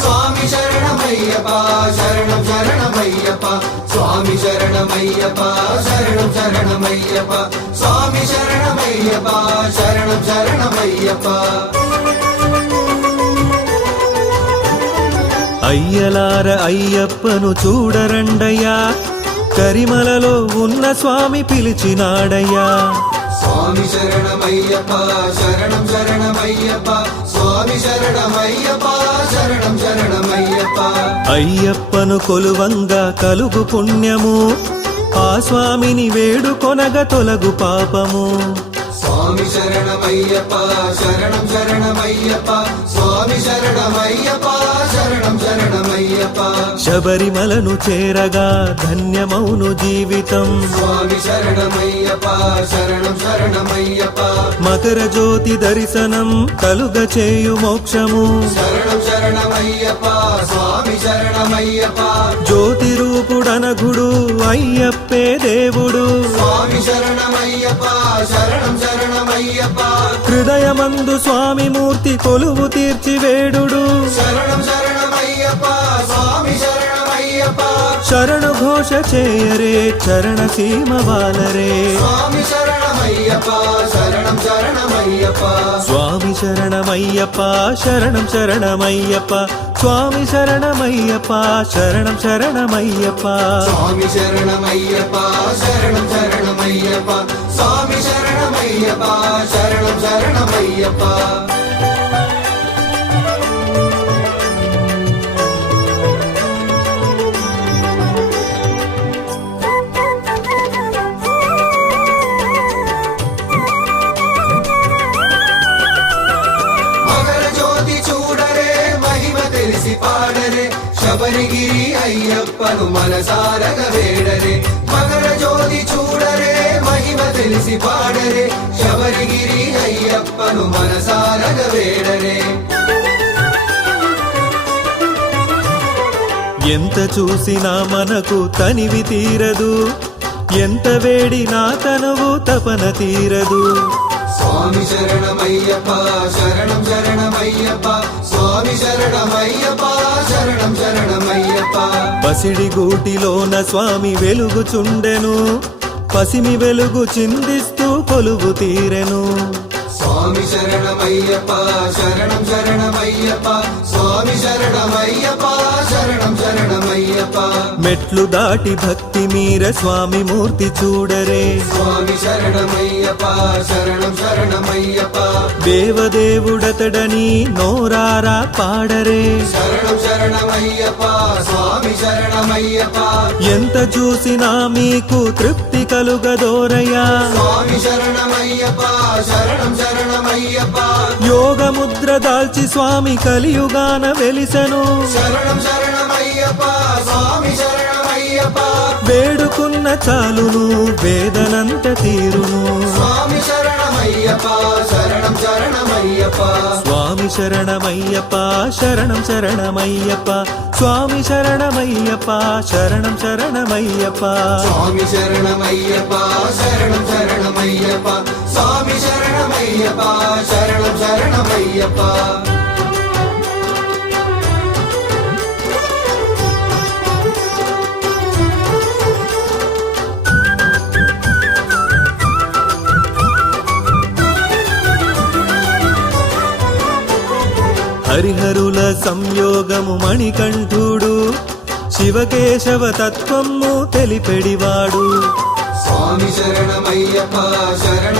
స్వామి శరణమయ్యప శరణం శరణమయ్యప స్వామి శరణమయ్యప శరణం శరణమయ్యప స్వామి శరణమయ్యప శరణం శరణమయ్యప అయ్యలార అయ్యప్పను చూడరండయ్యా. కరిమలలో ఉన్న స్వామి పిలిచినాడయ్యా. స్వామి శరణమయ్యప్ప శరణం శరణమయ్యప్ప. స్వామి శరణమయ్యప్ప అయ్యప్పను కొలువంగా కలుగు పుణ్యము. ఆ స్వామిని వేడుకొనగ తొలగు పాపము. స్వామి శరణమయ్యప్ప శరణం శరణమయ్యప్ప స్వామి శరణమయ్యప్ప శరణం శరణమయ్యప్ప శబరిమలను చేరగా ధన్యమౌను జీవితం. స్వామి శరణమయ్యప్ప శరణం శరణమయ్యప్ప. మకర జ్యోతి దర్శనం కలుగ చేయు మోక్షము. శరణం శరణమయ్యప్ప స్వామి శరణమయ్యప్ప. జ్యోతి రూపుడనఘుడు అయ్యప్పే దేవుడు. స్వామి శరణమయ్యప్ప శరణం శరణమయ్యప్ప. హృదయమందు స్వామి మూర్తి కొలువు తీర్చి వేడుడు. శరణం శరణమయ్యప్ప శరణు ఘోష చేయరే చరణ సీమ వాలరే స్వామి శరణమయ్యప్ప శరణం శరణమయ్యప్ప స్వామి శరణమయ్యప్ప శరణం శరణమయ్యప్ప స్వామి శరణమయ్యప్ప శరణం శరణమయ్యప్ప స్వామి శరణమయ్యప్ప శరణం శరణమయ్యప్ప స్వామి శరణమయ్యప్ప శరణం శరణమయ్యప్ప శబరిగిరి అయ్యప్పను మనసారగ వేడరే. మకర జ్యోతి చూడరే మహిమ తెలిసి పాడరే. శబరిగిరి అయ్యప్పను మనసారగ వేడరే. ఎంత చూసినా మనకు తనివి తీరదు. ఎంత వేడినా తనువు తపన తీరదు. స్వామి శరణమయ్యప్ప శరణం శరణమయ్యప్ప స్వామి శరణమయ్యప్ప శరణం శరణమయ్యప్ప. పసిడి గూటిలోన స్వామి వెలుగుచుండెను పసిమి వెలుగు చిందిస్తూ కొలువు తీరెను. స్వామి శరణమయ్యప్ప శరణం శరణమయ్యప్ప స్వామి శరణమయ్యప్ప శరణం శరణమయ్యప్ప. మెట్లు దాటి భక్తి మీర స్వామి మూర్తి చూడరే. స్వామి శరణమయ్యప్ప శరణం శరణమయ్యప్ప దేవదేవుడతడని నోరారా పాడరే. శరణం ఎంత చూసినా మీకు తృప్తి కలుగదోరయ్యా. శరణం యోగముద్ర దాల్చి స్వామి కలియుగాన వెలిసెను. శరణం శరణమయ్యప్ప స్వామి శరణమయ్యప్ప వేడుకున్న చాలును వేదనంత తీరును. స్వామి శరణమయ్యప్ప శరణం శరణమయ్యప్ప. స్వామి శరణమయ్యప్ప శరణం శరణమయ్యప్ప. స్వామి శరణమయ్యప్ప శరణం శరణమయ్యప్ప. స్వామి శరణమయ్యప్ప శరణం శరణమయ్యప్ప. హరిహరుల సంయోగము మణికంఠుడు శివకేశవ తత్వము తెలిపెడివాడు. స్వామి శరణమయ్యప్ప శరణ